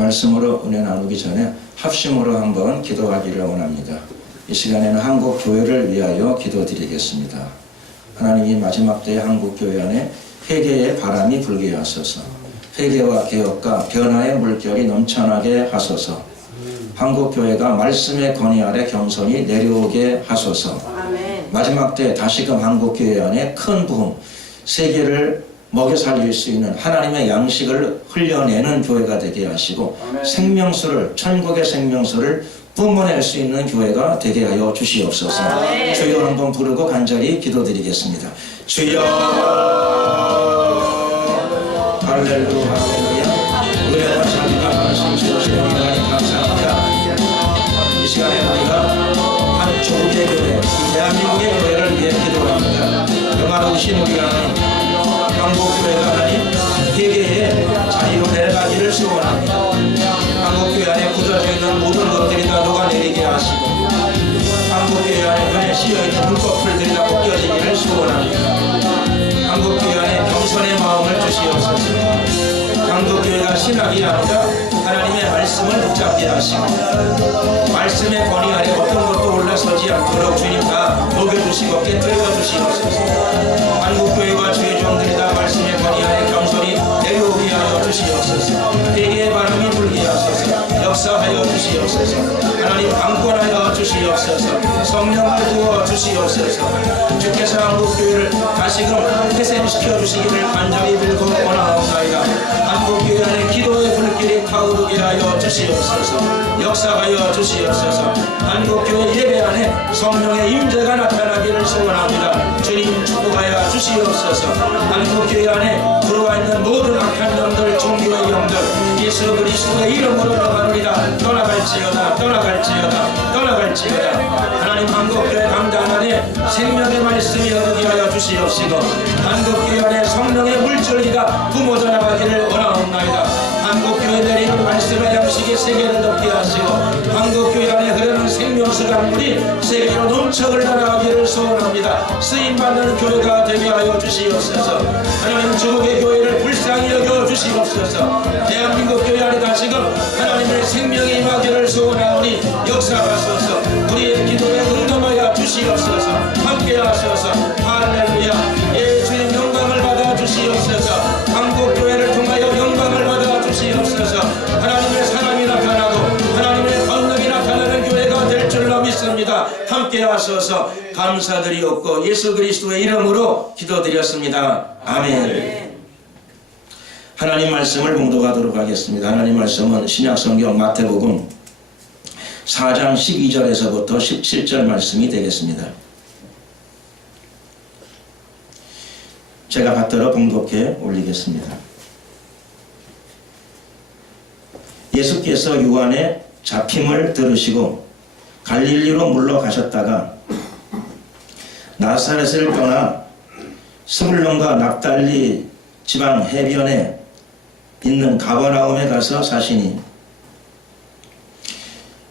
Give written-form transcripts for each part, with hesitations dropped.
말씀으로 은혜 나누기 전에 합심으로 한번 기도하기를 원합니다. 이 시간에는 한국 교회를 위하여 기도드리겠습니다. 하나님이 마지막 때의 한국 교회 안에 회개의 바람이 불게 하소서. 회개와 개혁과 변화의 물결이 넘쳐나게 하소서. 한국 교회가 말씀의 권위 아래 겸손히 내려오게 하소서. 아멘. 마지막 때 다시금 한국 교회 안에 큰 부흥, 세계를 먹여 살릴 수 있는 하나님의 양식을 흘려내는 교회가 되게 하시고, 아멘. 생명수를, 천국의 생명수를 뿜어낼 수 있는 교회가 되게 하여 주시옵소서. 아멘. 주여 한번 부르고 간절히 기도드리겠습니다. 주여. 할렐루야, 할렐루야. 은혜와 자비가 말씀 주시는 하나님 감사합니다. 이 시간에 우리가 한 조국의 교회, 대한민국의 교회를 위해 기도합니다. 영화로우신 우리 하나님, 한국교회가 하나님 회개의 자리로 내려가기를 소원합니다. 한국교회 안에 굳어져 있는 모든 것들이 다 녹아내리게 하시고, 한국교회 안에 눈에 씌어있는 불법풀들이 다 벗겨지기를 소원합니다. 한국교회 안에 겸손의 마음을 주시옵소서. 한국교회가 신학이 아니라 하나님의 말씀을 붙잡게 하시고, 말씀의 권위 아래 어떤 것도 올라서지 않도록 주님 다 녹여주시고 깨뜨려 주시옵소서. 한국교회와 주의 종들이 다 말씀의 권위 아래 겸손히 내려오게 하여 주시옵소서. 회개의 바람이 불게 하소서. 역사하여 주시옵소서. 하나님 강권하여 주시옵소서. 성령을 부어 주시옵소서. 주께서 한국교회를 다시금 회생시켜 주시기를 간절히 빌고 원하옵나이다. 한국교회 안에 기도의 불길이 타오르게 하여 주시옵소서. 역사하여 주시옵소서. 한국교회 예배 안에 성령의 임재가 나타나기를 소원합니다. 주님 축복하여 주시옵소서. 한국교회 안에 들어와 있는 모든 악한 영들, 종교의 영들, 예수 그리스도의 이름으로 떠나갑니다. 떠나갈지어다, 떠나갈지어다, 떠나갈지어다. 하나님 한국교회 강단 안에 생명의 말씀이 얻게 하여 주시옵시고, 한국교회 안에 성령의 물줄기가 뿜어져 나가기를 원하옵나이다. 한국교회 내리는 말씀의 양식이 세계를 덮게 하시고, 한국교회 안에 흐르는 생명수 강물이 세계로 넘쳐 흘러나가기를 소원합니다. 쓰임받는 교회가 되게 하여 주시옵소서. 하나님 중국의 교회를 불쌍히 여겨 주시옵소서. 대한민국 교회 안에 다시금 하나님의 생명이 임하기를 소원하오니 역사하소서. 우리의 기도에 응답하여 주시옵소서. 함께 하소서. 할렐루야. 예수님 영광을 받아 주시옵소서. 한국교회를 통하여 영광을 받아 주시옵소서. 하나님의 사랑이 나타나고 하나님의 권능이 나타나는 교회가 될 줄로 믿습니다. 함께 하소서. 감사드리옵고 예수 그리스도의 이름으로 기도드렸습니다. 아멘. 하나님 말씀을 봉독하도록 하겠습니다. 하나님 말씀은 신약성경 마태복음 4장 12절에서부터 17절 말씀이 되겠습니다. 제가 받들어 봉독해 올리겠습니다. 예수께서 요한의 잡힘을 들으시고 갈릴리로 물러가셨다가 나사렛을 떠나 스불론과 납달리 지방 해변에 있는 가버나움에 가서 사시니,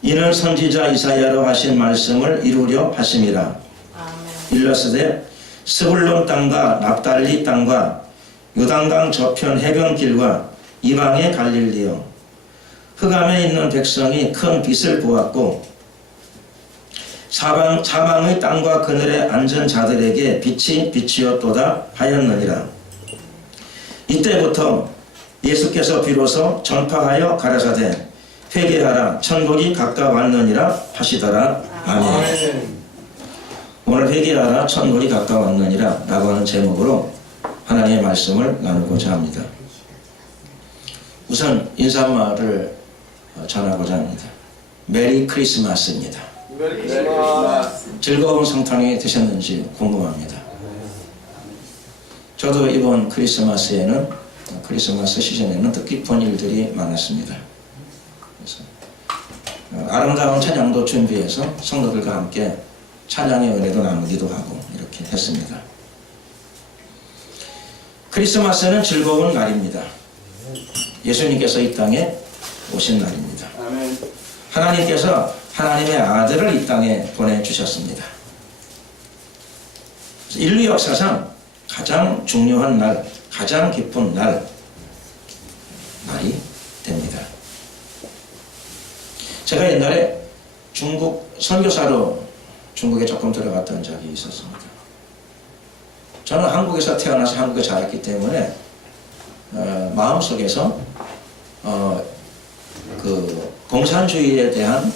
이는 선지자 이사야로 하신 말씀을 이루려 하심이라. 일러스되 스불론 땅과 납달리 땅과 요단강 저편 해변길과 이방의 갈릴리여, 흑암에 있는 백성이 큰 빛을 보았고 사방의 땅과 그늘에 앉은 자들에게 빛이 빛이었도다 하였느니라. 이때부터 예수께서 비로소 전파하여 가라사대 회개하라, 천국이 가까웠느니라 하시더라. 아멘. 오늘 회개하라, 천국이 가까웠느니라 라고 하는 제목으로 하나님의 말씀을 나누고자 합니다. 우선 인사말을 전하고자 합니다. 메리 크리스마스입니다. 메리 크리스마스. 즐거운 성탄이 되셨는지 궁금합니다. 저도 이번 크리스마스 시즌에는 뜻깊은 일들이 많았습니다. 그래서 아름다운 찬양도 준비해서 성도들과 함께 찬양의 은혜도 나누기도 하고 이렇게 했습니다. 크리스마스는 즐거운 날입니다. 예수님께서 이 땅에 오신 날입니다. 아멘. 하나님께서 하나님의 아들을 이 땅에 보내주셨습니다. 인류 역사상 가장 중요한 날, 가장 기쁜 날이 됩니다. 제가 옛날에 중국 선교사로 중국에 조금 들어갔던 적이 있었습니다. 저는 한국에서 태어나서 한국에 자랐기 때문에 마음속에서 그 공산주의에 대한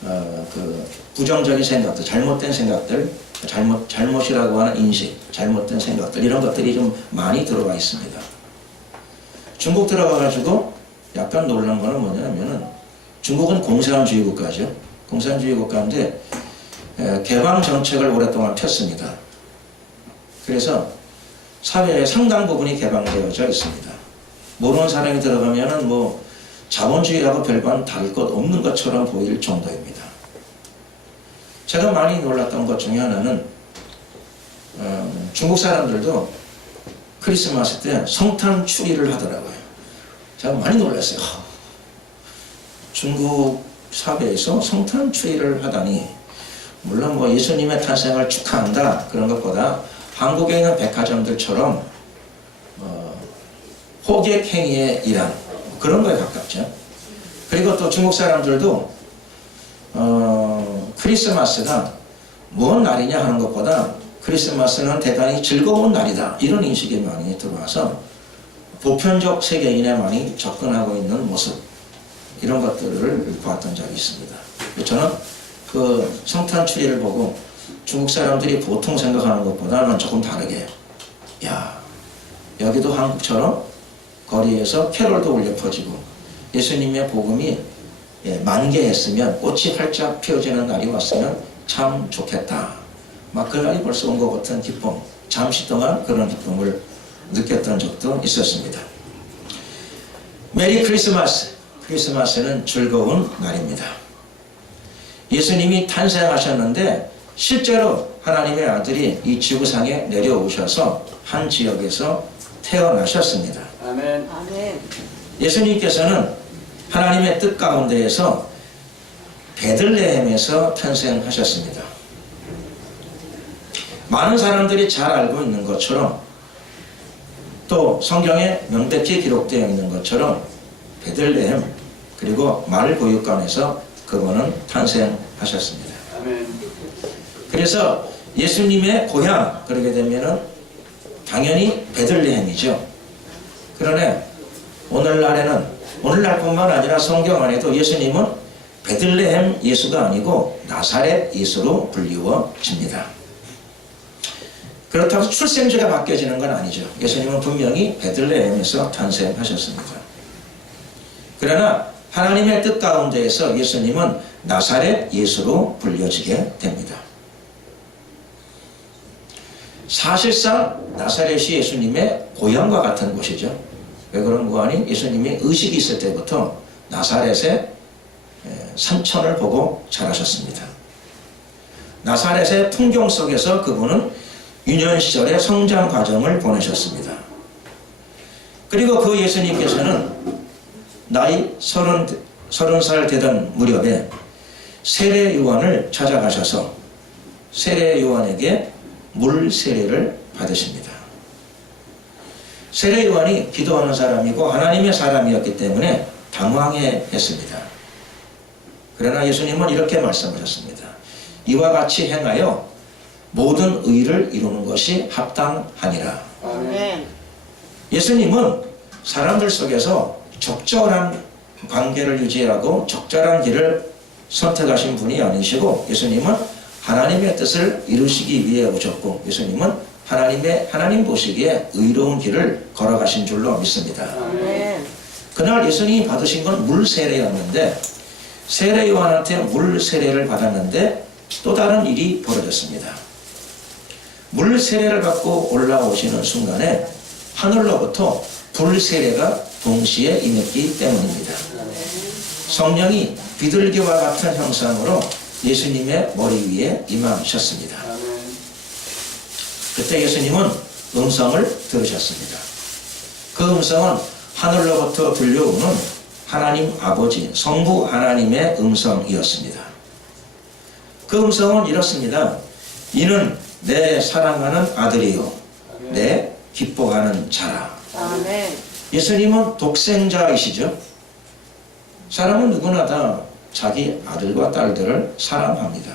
그 부정적인 생각들, 잘못된 생각들, 잘못이라고 하는 인식, 잘못된 생각들 이런 것들이 좀 많이 들어와 있습니다. 중국 들어가가지고 약간 놀란 거는 뭐냐면은 중국은 공산주의 국가죠. 공산주의 국가인데 개방 정책을 오랫동안 폈습니다. 그래서 사회의 상당 부분이 개방되어져 있습니다. 모르는 사람이 들어가면은 뭐 자본주의하고 별반 다를 것 없는 것처럼 보일 정도입니다. 제가 많이 놀랐던 것 중에 하나는 중국 사람들도 크리스마스 때 성탄 추리를 하더라고요. 제가 많이 놀랐어요. 중국 사회에서 성탄 추리를 하다니, 물론 뭐 예수님의 탄생을 축하한다 그런 것보다 한국에 있는 백화점들처럼 호객 행위의 일환 그런 거에 가깝죠. 그리고 또 중국 사람들도 크리스마스가 무슨 날이냐 하는 것보다 크리스마스는 대단히 즐거운 날이다 이런 인식이 많이 들어와서 보편적 세계인에 많이 접근하고 있는 모습 이런 것들을 보았던 적이 있습니다. 저는 그 성탄 추리를 보고 중국 사람들이 보통 생각하는 것보다는 조금 다르게, 야, 여기도 한국처럼 거리에서 캐롤도 울려 퍼지고 예수님의 복음이 만개했으면 꽃이 활짝 피어지는 날이 왔으면 참 좋겠다. 막 그날이 벌써 온 것 같은 기쁨, 잠시 동안 그런 기쁨을 느꼈던 적도 있었습니다. 메리 크리스마스. 크리스마스는 즐거운 날입니다. 예수님이 탄생하셨는데 실제로 하나님의 아들이 이 지구상에 내려오셔서 한 지역에서 태어나셨습니다. 아멘. 아멘. 예수님께서는 하나님의 뜻 가운데에서 베들레헴에서 탄생하셨습니다. 많은 사람들이 잘 알고 있는 것처럼 또 성경에 명백히 기록되어 있는 것처럼 베들레헴 그리고 말보육관에서 그분은 탄생하셨습니다. 아멘. 그래서 예수님의 고향 그러게 되면은 당연히 베들레헴이죠. 그러나 오늘날뿐만 아니라 성경 안에도 예수님은 베들레헴 예수가 아니고 나사렛 예수로 불리워집니다. 그렇다고 출생지가 바뀌어지는 건 아니죠. 예수님은 분명히 베들레헴에서 탄생하셨습니다. 그러나 하나님의 뜻 가운데에서 예수님은 나사렛 예수로 불려지게 됩니다. 사실상 나사렛이 예수님의 고향과 같은 곳이죠. 왜 그런 거 아니? 예수님이 의식이 있을 때부터 나사렛의 산천을 보고 자라셨습니다. 나사렛의 풍경 속에서 그분은 유년 시절의 성장 과정을 보내셨습니다. 그리고 그 예수님께서는 나이 30살 되던 무렵에 세례 요한을 찾아가셔서 세례 요한에게 물 세례를 받으십니다. 세례 요한이 기도하는 사람이고 하나님의 사람이었기 때문에 당황해 했습니다. 그러나 예수님은 이렇게 말씀하셨습니다. 이와 같이 행하여 모든 의를 이루는 것이 합당하니라. 아멘. 예수님은 사람들 속에서 적절한 관계를 유지하고 적절한 길을 선택하신 분이 아니시고 예수님은 하나님의 뜻을 이루시기 위해 오셨고 예수님은 하나님 보시기에 의로운 길을 걸어가신 줄로 믿습니다. 아멘. 그날 예수님이 받으신 건 물 세례였는데 세례 요한한테 물 세례를 받았는데 또 다른 일이 벌어졌습니다. 물 세례를 받고 올라오시는 순간에 하늘로부터 불 세례가 동시에 임했기 때문입니다. 성령이 비둘기와 같은 형상으로 예수님의 머리 위에 임하셨습니다. 그때 예수님은 음성을 들으셨습니다. 그 음성은 하늘로부터 들려오는 하나님 아버지 성부 하나님의 음성이었습니다. 그 음성은 이렇습니다. 이는 내 사랑하는 아들이요 내 기뻐하는 자라. 아멘. 예수님은 독생자이시죠. 사람은 누구나 다 자기 아들과 딸들을 사랑합니다.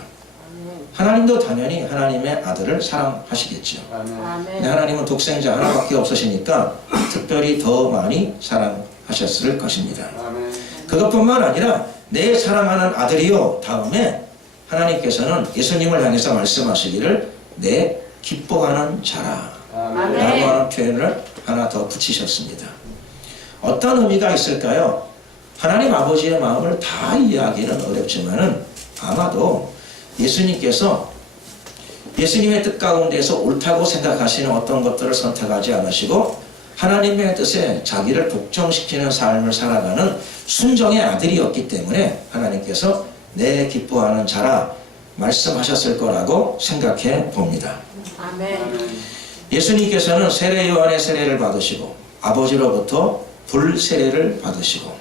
하나님도 당연히 하나님의 아들을 사랑하시겠죠. 근데 하나님은 독생자 하나밖에 없으시니까 특별히 더 많이 사랑하셨을 것입니다. 그것뿐만 아니라 내 사랑하는 아들이요 다음에 하나님께서는 예수님을 향해서 말씀하시기를 내 기뻐하는 자라 라고 하는 표현을 하나 더 붙이셨습니다. 어떤 의미가 있을까요? 하나님 아버지의 마음을 다 이해하기는 어렵지만은 아마도 예수님께서 예수님의 뜻 가운데서 옳다고 생각하시는 어떤 것들을 선택하지 않으시고 하나님의 뜻에 자기를 복종시키는 삶을 살아가는 순종의 아들이었기 때문에 하나님께서 내 기뻐하는 자라 말씀하셨을 거라고 생각해 봅니다. 아멘. 예수님께서는 세례 요한의 세례를 받으시고 아버지로부터 불세례를 받으시고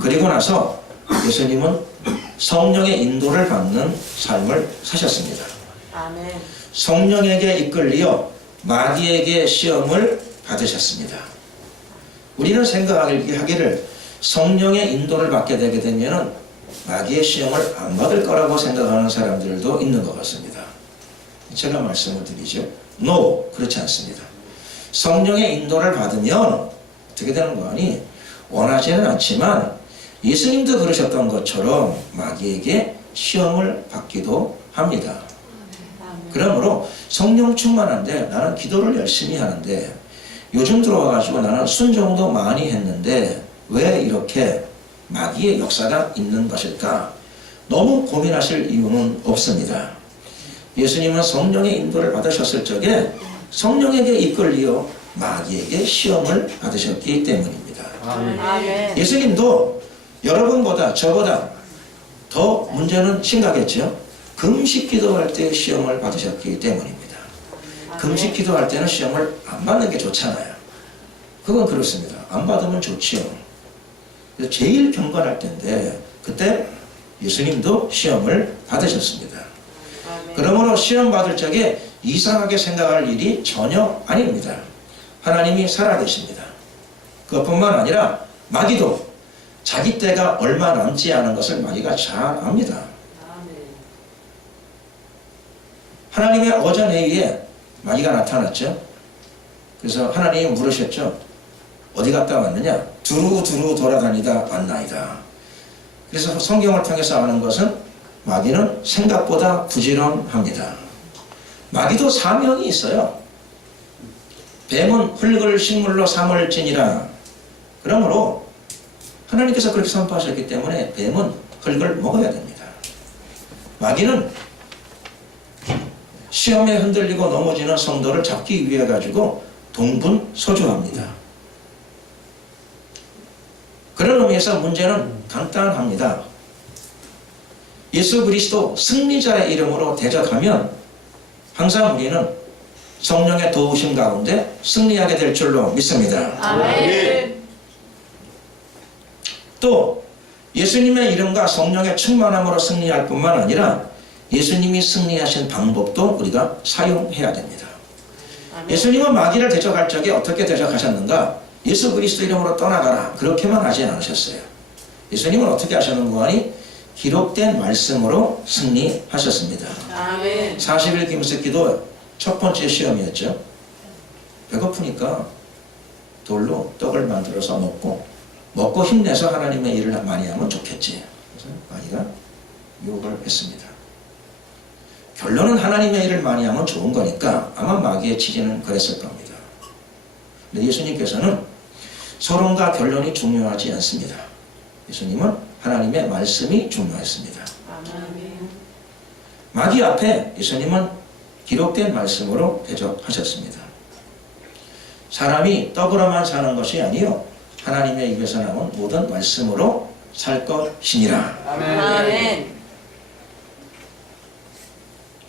그리고 나서 예수님은 성령의 인도를 받는 삶을 사셨습니다. 아멘. 성령에게 이끌리어 마귀에게 시험을 받으셨습니다. 우리는 생각하기를 성령의 인도를 받게 되게 되면 마귀의 시험을 안 받을 거라고 생각하는 사람들도 있는 것 같습니다. 제가 말씀을 드리죠. No, 그렇지 않습니다. 성령의 인도를 받으면 어떻게 되는 거 아니? 원하지는 않지만 예수님도 그러셨던 것처럼 마귀에게 시험을 받기도 합니다. 그러므로 성령 충만한데 나는 기도를 열심히 하는데 요즘 들어와가지고 나는 순종도 많이 했는데 왜 이렇게 마귀의 역사가 있는 것일까? 너무 고민하실 이유는 없습니다. 예수님은 성령의 인도를 받으셨을 적에 성령에게 이끌리어 마귀에게 시험을 받으셨기 때문입니다. 아멘. 예수님도 여러분보다 저보다 더 문제는 심각했죠. 금식 기도할 때 시험을 받으셨기 때문입니다. 금식 기도할 때는 시험을 안 받는 게 좋잖아요. 그건 그렇습니다. 안 받으면 좋지요. 그래서 제일 경건할 때인데 그때 예수님도 시험을 받으셨습니다. 그러므로 시험 받을 적에 이상하게 생각할 일이 전혀 아닙니다. 하나님이 살아계십니다. 그것뿐만 아니라 마귀도 자기 때가 얼마 남지 않은 것을 마귀가 잘 압니다. 하나님의 어전회의에 마귀가 나타났죠. 그래서 하나님이 물으셨죠. 어디 갔다 왔느냐? 두루두루 돌아다니다 왔나이다. 그래서 성경을 통해서 아는 것은 마귀는 생각보다 부지런합니다. 마귀도 사명이 있어요. 뱀은 흙을 식물로 삼을지니라. 그러므로 하나님께서 그렇게 선포하셨기 때문에 뱀은 흙을 먹어야 됩니다. 마귀는 시험에 흔들리고 넘어지는 성도를 잡기 위해 가지고 동분서주합니다. 그런 의미에서 문제는 간단합니다. 예수 그리스도 승리자의 이름으로 대적하면 항상 우리는 성령의 도우심 가운데 승리하게 될 줄로 믿습니다. 아멘. 또 예수님의 이름과 성령의 충만함으로 승리할 뿐만 아니라 예수님이 승리하신 방법도 우리가 사용해야 됩니다. 예수님은 마귀를 대적할 적에 어떻게 대적하셨는가? 예수 그리스도 이름으로 떠나가라. 그렇게만 하지 않으셨어요. 예수님은 어떻게 하셨는가 하니 기록된 말씀으로 승리하셨습니다. 아멘. 40일 김수 기도 첫 번째 시험이었죠. 배고프니까 돌로 떡을 만들어서 먹고 힘내서 하나님의 일을 많이 하면 좋겠지. 그래서 마귀가 유혹을 했습니다. 결론은 하나님의 일을 많이 하면 좋은 거니까 아마 마귀의 취지는 그랬을 겁니다. 근데 예수님께서는 서론과 결론이 중요하지 않습니다. 예수님은 하나님의 말씀이 중요했습니다. 아멘. 마귀 앞에 예수님은 기록된 말씀으로 대적하셨습니다. 사람이 떡으로만 사는 것이 아니요 하나님의 입에서 나온 모든 말씀으로 살 것이니라. 아멘.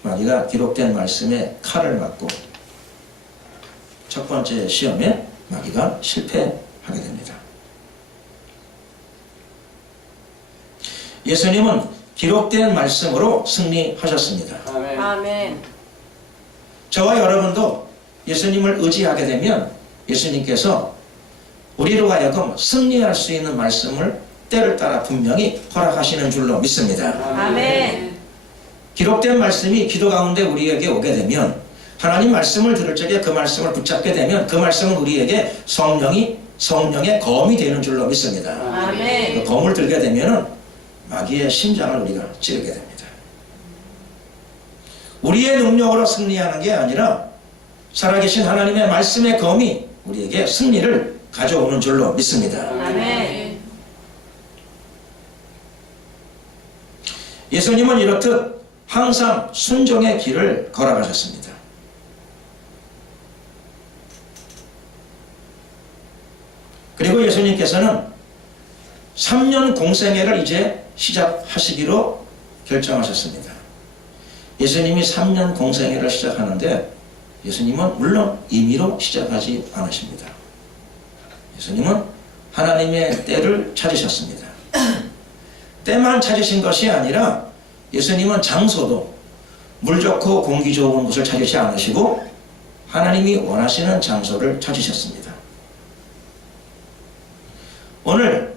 마귀가 기록된 말씀에 칼을 맞고 첫 번째 시험에 마귀가 실패하게 됩니다. 예수님은 기록된 말씀으로 승리하셨습니다. 아멘. 저와 여러분도 예수님을 의지하게 되면 예수님께서 우리로 하여금 승리할 수 있는 말씀을 때를 따라 분명히 허락하시는 줄로 믿습니다. 아멘. 기록된 말씀이 기도 가운데 우리에게 오게 되면 하나님 말씀을 들을 적에 그 말씀을 붙잡게 되면 그 말씀은 우리에게 성령의 검이 되는 줄로 믿습니다. 아멘. 그 검을 들게 되면 마귀의 심장을 우리가 찌르게 됩니다. 우리의 능력으로 승리하는 게 아니라 살아계신 하나님의 말씀의 검이 우리에게 승리를 가져오는 줄로 믿습니다. 아멘. 예수님은 이렇듯 항상 순종의 길을 걸어가셨습니다. 그리고 예수님께서는 3년 공생애를 이제 시작하시기로 결정하셨습니다. 예수님이 3년 공생애를 시작하는데 예수님은 물론 임의로 시작하지 않으십니다. 예수님은 하나님의 때를 찾으셨습니다. 때만 찾으신 것이 아니라 예수님은 장소도 물 좋고 공기 좋은 곳을 찾으시 않으시고 하나님이 원하시는 장소를 찾으셨습니다. 오늘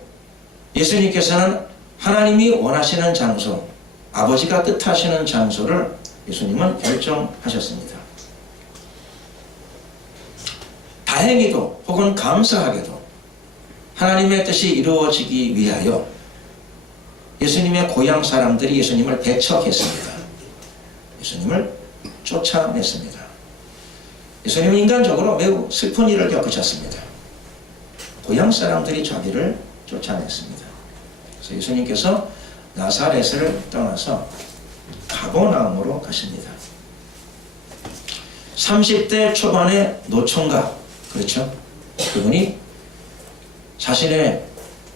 예수님께서는 하나님이 원하시는 장소, 아버지가 뜻하시는 장소를 예수님은 결정하셨습니다. 다행히도 혹은 감사하게도 하나님의 뜻이 이루어지기 위하여 예수님의 고향 사람들이 예수님을 배척했습니다. 예수님을 쫓아냈습니다. 예수님은 인간적으로 매우 슬픈 일을 겪으셨습니다. 고향 사람들이 자기를 쫓아냈습니다. 그래서 예수님께서 나사렛을 떠나서 가버나움으로 가십니다. 30대 초반의 노총각, 그렇죠? 그분이 자신의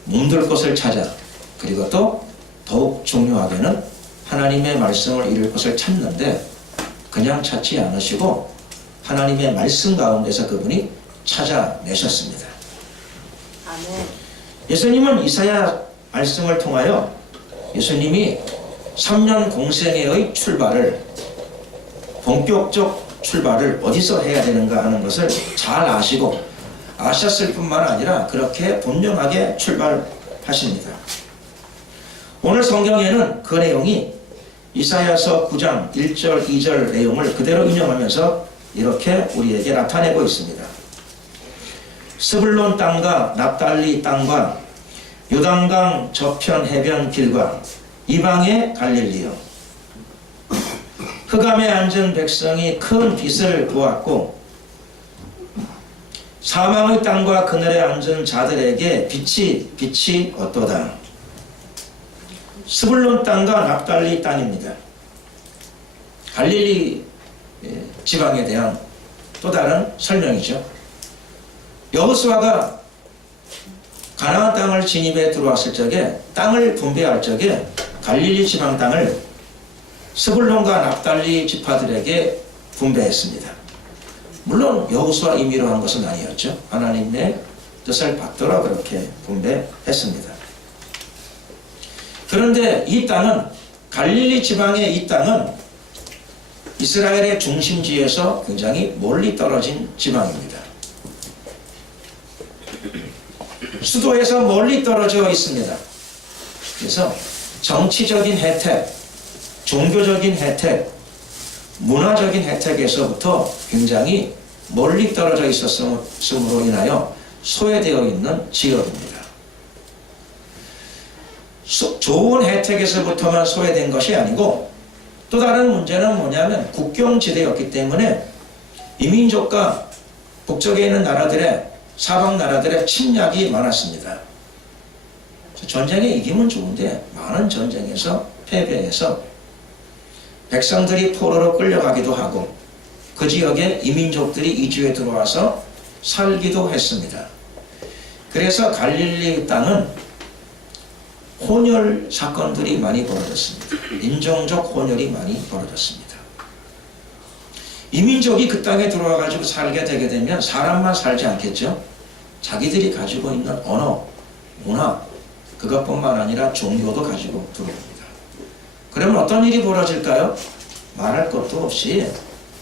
몸둘 곳을 찾아, 그리고 또 더욱 중요하게는 하나님의 말씀을 이룰 곳을 찾는데 그냥 찾지 않으시고 하나님의 말씀 가운데서 그분이 찾아내셨습니다. 아멘. 예수님은 이사야 말씀을 통하여 예수님이 3년 공생애의 출발을, 본격적 출발을 어디서 해야 되는가 하는 것을 잘 아시고 아셨을 뿐만 아니라 그렇게 분명하게 출발하십니다. 오늘 성경에는 그 내용이 이사야서 9장 1절 2절 내용을 그대로 인용하면서 이렇게 우리에게 나타내고 있습니다. 스불론 땅과 납달리 땅과 요단강 저편 해변 길과 이방의 갈릴리여, 흑암에 앉은 백성이 큰 빛을 보았고 사망의 땅과 그늘에 앉은 자들에게 빛이 어떠다. 스불론 땅과 납달리 땅입니다. 갈릴리 지방에 대한 또 다른 설명이죠. 여호수아가 가나안 땅을 진입해 들어왔을 적에, 땅을 분배할 적에 갈릴리 지방 땅을 스불론과 납달리 지파들에게 분배했습니다. 물론 여호수아 임의로 한 것은 아니었죠. 하나님의 뜻을 받들어 그렇게 분배했습니다. 그런데 이 땅은, 갈릴리 지방의 이 땅은 이스라엘의 중심지에서 굉장히 멀리 떨어진 지방입니다. 수도에서 멀리 떨어져 있습니다. 그래서 정치적인 혜택, 종교적인 혜택, 문화적인 혜택에서부터 굉장히 멀리 떨어져 있었음으로 인하여 소외되어 있는 지역입니다. 좋은 혜택에서부터만 소외된 것이 아니고 또 다른 문제는 뭐냐면 국경지대였기 때문에 이민족과 북쪽에 있는 나라들의, 사방 나라들의 침략이 많았습니다. 전쟁에 이기면 좋은데 많은 전쟁에서 패배해서 백성들이 포로로 끌려가기도 하고 그 지역에 이민족들이 이주해 들어와서 살기도 했습니다. 그래서 갈릴리 땅은 혼혈 사건들이 많이 벌어졌습니다. 인종적 혼혈이 많이 벌어졌습니다. 이민족이 그 땅에 들어와 가지고 살게 되게 되면 사람만 살지 않겠죠. 자기들이 가지고 있는 언어, 문화, 그것뿐만 아니라 종교도 가지고 들어옵니다. 그러면 어떤 일이 벌어질까요? 말할 것도 없이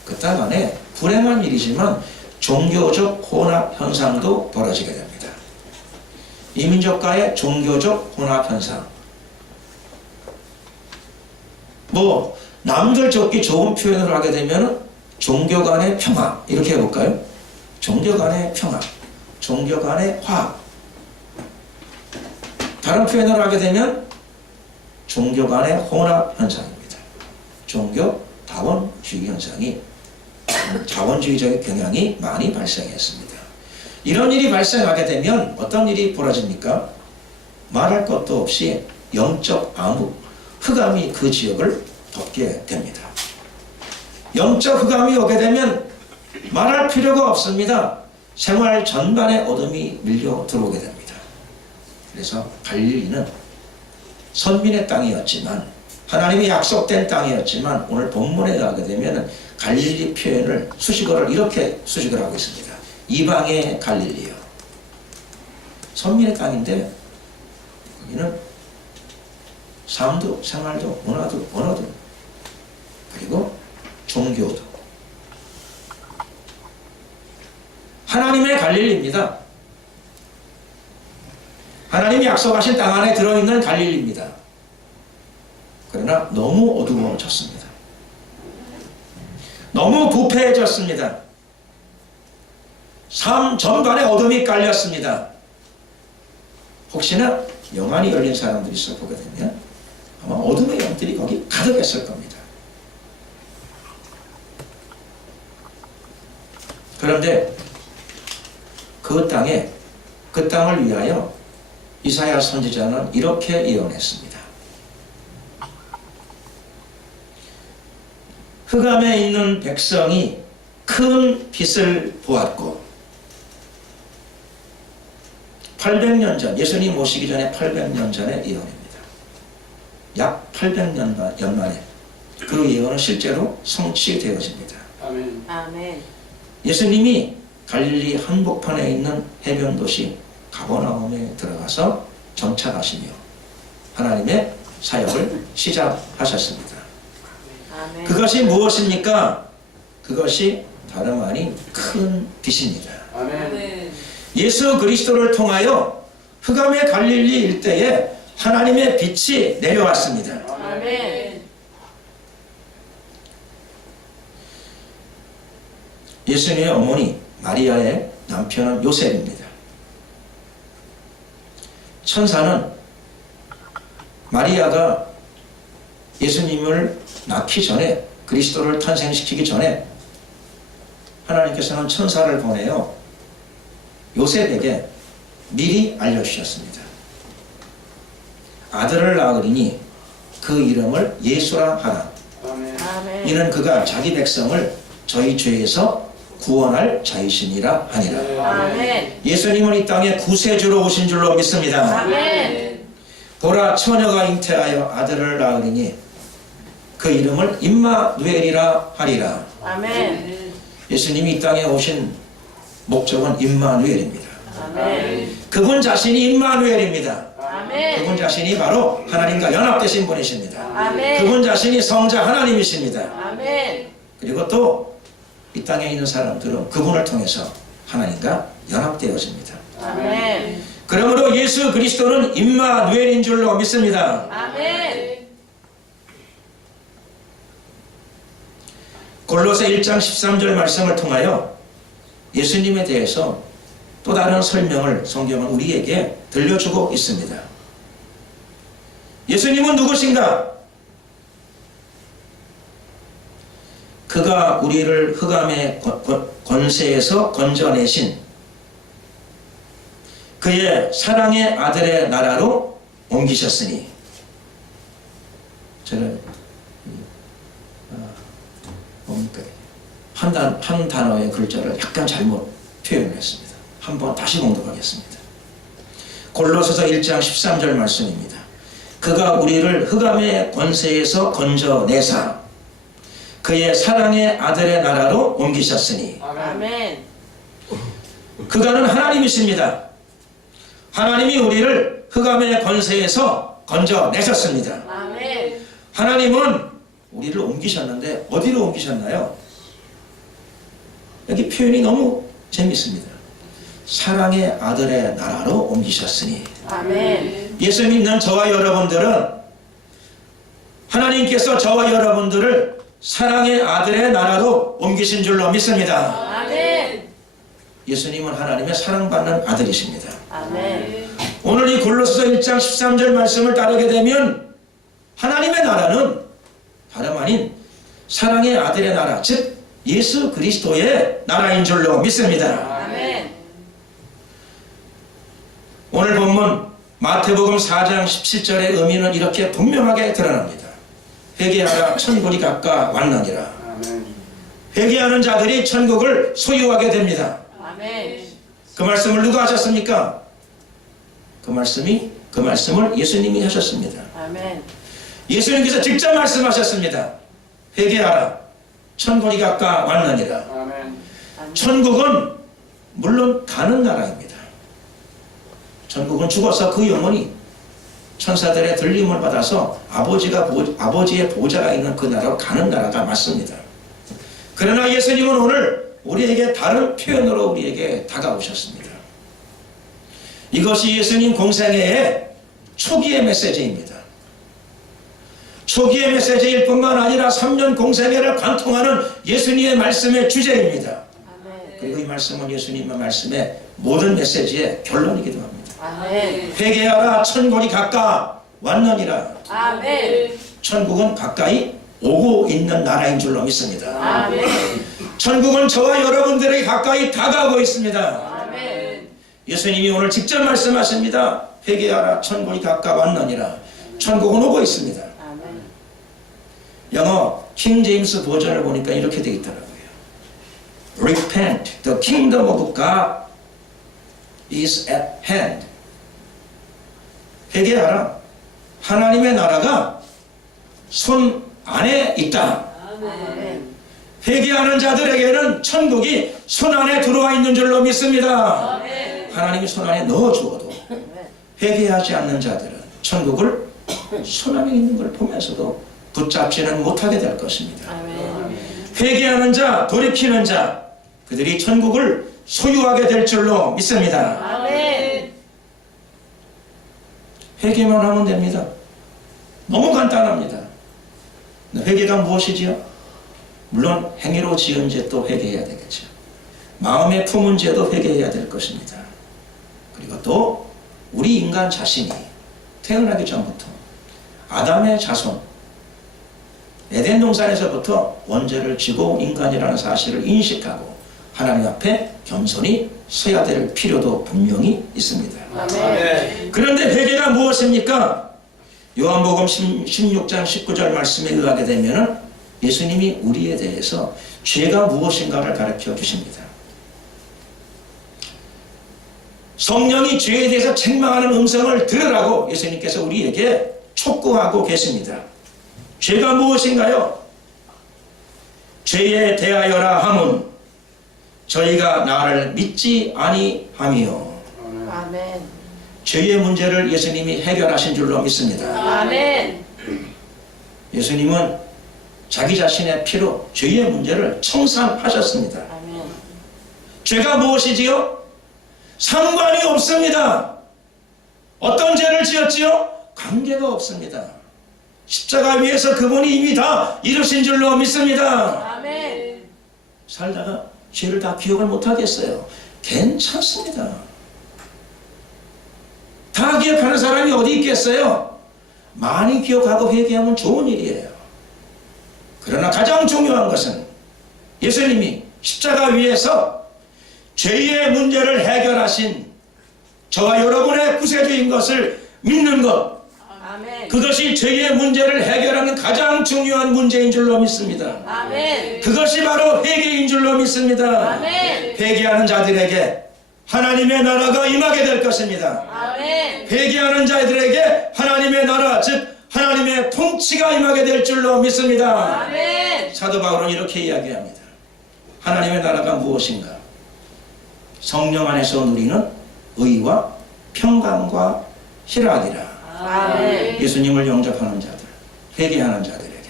그 땅 안에 불행한 일이지만 종교적 혼합 현상도 벌어지게 됩니다. 이민족과의 종교적 혼합 현상. 뭐 남들 좋기 좋은 표현을 하게 되면 종교 간의 평화 이렇게 해볼까요? 종교 간의 평화, 종교 간의 화합. 다른 표현을 하게 되면 종교 간의 혼합 현상입니다. 종교 다원주의 현상이, 자원주의적인 경향이 많이 발생했습니다. 이런 일이 발생하게 되면 어떤 일이 벌어집니까? 말할 것도 없이 영적 암흑, 흑암이 그 지역을 덮게 됩니다. 영적 흑암이 오게 되면 말할 필요가 없습니다. 생활 전반에 어둠이 밀려 들어오게 됩니다. 그래서 갈릴리는 선민의 땅이었지만, 하나님이 약속된 땅이었지만, 오늘 본문에 가게 되면 갈릴리 표현을 수식어를 이렇게 수식을 하고 있습니다. 이방의 갈릴리요. 선민의 땅인데 여기는 삶도 생활도 문화도 언어도 그리고 종교도 하나님의 갈릴리입니다. 하나님이 약속하신 땅 안에 들어있는 갈릴리입니다. 그러나 너무 어두워졌습니다. 너무 부패해졌습니다. 삶 전반에 어둠이 깔렸습니다. 혹시나 영안이 열린 사람들이 있어 보게 되면 아마 어둠의 영들이 거기 가득했을 겁니다. 그런데 그 땅을 위하여 이사야 선지자는 이렇게 예언했습니다. 흑암에 있는 백성이 큰 빛을 보았고, 800년 전, 예수님 오시기 전에 800년 전의 예언입니다. 약 800년 만에 그 예언은 실제로 성취되어집니다. 아멘. 아멘. 예수님이 갈릴리 한복판에 있는 해변 도시 가버나움에 들어가서 정착하시며 하나님의 사역을 시작하셨습니다. 아멘. 그것이 무엇입니까? 그것이 다름 아닌 큰 빛입니다. 아멘. 예수 그리스도를 통하여 흑암의 갈릴리 일대에 하나님의 빛이 내려왔습니다. 아멘. 예수님의 어머니 마리아의 남편은 요셉입니다. 천사는 마리아가 예수님을 낳기 전에, 그리스도를 탄생시키기 전에 하나님께서는 천사를 보내요 요셉에게 미리 알려주셨습니다. 아들을 낳으리니 그 이름을 예수라 하라. 아멘. 아멘. 이는 그가 자기 백성을 저희 죄에서 구원할 자이시니라 하니라. 아멘. 예수님은 이 땅에 구세주로 오신 줄로 믿습니다. 아멘. 보라, 처녀가 잉태하여 아들을 낳으리니 그 이름을 임마누엘이라 하리라. 아멘. 예수님이 이 땅에 오신 목적은 임마누엘입니다. 아멘. 그분 자신이 임마누엘입니다. 아멘. 그분 자신이 바로 하나님과 연합되신 분이십니다. 아멘. 그분 자신이 성자 하나님이십니다. 아멘. 그리고 또 이 땅에 있는 사람들은 그분을 통해서 하나님과 연합되어집니다. 아멘. 그러므로 예수 그리스도는 임마누엘인 줄로 믿습니다. 아멘. 골로새 1장 13절 말씀을 통하여 예수님에 대해서 또 다른 설명을 성경은 우리에게 들려주고 있습니다. 예수님은 누구신가? 그가 우리를 흑암의 권세에서 건져내신 그의 사랑의 아들의 나라로 옮기셨으니, 저는 뭡니까? 한 단어의 글자를 약간 잘못 표현을 했습니다. 한번 다시 공독하겠습니다. 골로새서 1장 13절 말씀입니다. 그가 우리를 흑암의 권세에서 건져내사 그의 사랑의 아들의 나라로 옮기셨으니. 아멘. 그가는 하나님이십니다. 하나님이 우리를 흑암의 권세에서 건져내셨습니다. 아멘. 하나님은 우리를 옮기셨는데 어디로 옮기셨나요? 여기 표현이 너무 재밌습니다. 사랑의 아들의 나라로 옮기셨으니 아멘. 예수 믿는 저와 여러분들은 하나님께서 저와 여러분들을 사랑의 아들의 나라로 옮기신 줄로 믿습니다. 아멘. 예수님은 하나님의 사랑받는 아들이십니다. 아멘. 오늘 이 골로새서 1장 13절 말씀을 따르게 되면 하나님의 나라는 다름 아닌 사랑의 아들의 나라, 즉 예수 그리스도의 나라인 줄로 믿습니다. 아멘. 오늘 본문 마태복음 4장 17절의 의미는 이렇게 분명하게 드러납니다. 회개하라 천국이 가까 왔느니라. 회개하는 자들이 천국을 소유하게 됩니다. 아멘. 그 말씀을 누가 하셨습니까? 그 말씀을 예수님이 하셨습니다. 아멘. 예수님께서 직접 말씀하셨습니다. 회개하라 천국이 가까 왔느니라. 천국은 물론 가는 나라입니다. 천국은 죽어서 그 영혼이 천사들의 들림을 받아서 아버지의 보좌가 있는 그 나라로 가는 나라가 맞습니다. 그러나 예수님은 오늘 우리에게 다른 표현으로 우리에게 다가오셨습니다. 이것이 예수님 공생애의 초기의 메시지입니다. 초기의 메시지일 뿐만 아니라 3년 공생애를 관통하는 예수님의 말씀의 주제입니다. 아멘. 그리고 이 말씀은 예수님의 말씀의 모든 메시지의 결론이기도 합니다. 아멘. 회개하라 천국이 가까 왔느니라. 아멘. 천국은 가까이 오고 있는 나라인 줄로 믿습니다. 아멘. 천국은 저와 여러분들에게 가까이 다가오고 있습니다. 아멘. 예수님이 오늘 직접 말씀하십니다. 회개하라 천국이 가까 왔느니라. 천국은 오고 있습니다. 아멘. 영어 킹 제임스 버전을 보니까 이렇게 되어 있더라고요. Repent, the kingdom of God is at hand. 회개하라. 하나님의 나라가 손 안에 있다. 아멘. 회개하는 자들에게는 천국이 손 안에 들어와 있는 줄로 믿습니다. 아멘. 하나님이 손 안에 넣어주어도 회개하지 않는 자들은 천국을 손 안에 있는 걸 보면서도 붙잡지는 못하게 될 것입니다. 아멘. 회개하는 자, 돌이키는 자, 그들이 천국을 소유하게 될 줄로 믿습니다. 아멘. 회개만 하면 됩니다. 너무 간단합니다. 회개가 무엇이지요? 물론 행위로 지은 죄도 회개해야 되겠죠. 마음에 품은 죄도 회개해야 될 것입니다. 그리고 또 우리 인간 자신이 태어나기 전부터 아담의 자손, 에덴 동산에서부터 원죄를 지고 온 인간이라는 사실을 인식하고 하나님 앞에 겸손히 서야 될 필요도 분명히 있습니다. 아멘. 그런데 회개가 무엇입니까? 요한복음 16장 19절 말씀에 의하게 되면 예수님이 우리에 대해서 죄가 무엇인가를 가르쳐 주십니다. 성령이 죄에 대해서 책망하는 음성을 들으라고 예수님께서 우리에게 촉구하고 계십니다. 죄가 무엇인가요? 죄에 대하여라 함은 저희가 나를 믿지 아니함이요. 아멘. 죄의 문제를 예수님이 해결하신 줄로 믿습니다. 아멘. 예수님은 자기 자신의 피로 죄의 문제를 청산하셨습니다. 아멘. 죄가 무엇이지요? 상관이 없습니다. 어떤 죄를 지었지요? 관계가 없습니다. 십자가 위에서 그분이 이미 다 이루신 줄로 믿습니다. 아멘. 살다가 죄를 다 기억을 못하겠어요. 괜찮습니다. 다 기억하는 사람이 어디 있겠어요? 많이 기억하고 회개하면 좋은 일이에요. 그러나 가장 중요한 것은 예수님이 십자가 위에서 죄의 문제를 해결하신 저와 여러분의 구세주인 것을 믿는 것, 아멘. 그것이 죄의 문제를 해결하는 가장 중요한 문제인 줄로 믿습니다. 아멘. 그것이 바로 회개인 줄로 믿습니다. 아멘. 회개하는 자들에게 하나님의 나라가 임하게 될 것입니다. 아멘. 회개하는 자들에게 하나님의 나라, 즉 하나님의 통치가 임하게 될 줄로 믿습니다. 아멘. 사도 바울은 이렇게 이야기합니다. 하나님의 나라가 무엇인가? 성령 안에서 누리는 의와 평강과 희락이라. 아멘. 예수님을 영접하는 자들, 회개하는 자들에게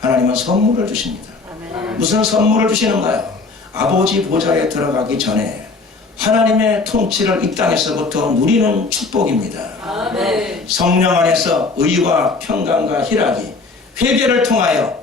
하나님은 선물을 주십니다. 아멘. 무슨 선물을 주시는가요? 아버지 보좌에 들어가기 전에 하나님의 통치를 이 땅에서부터 누리는 축복입니다. 아멘. 성령 안에서 의와 평강과 희락이 회개를 통하여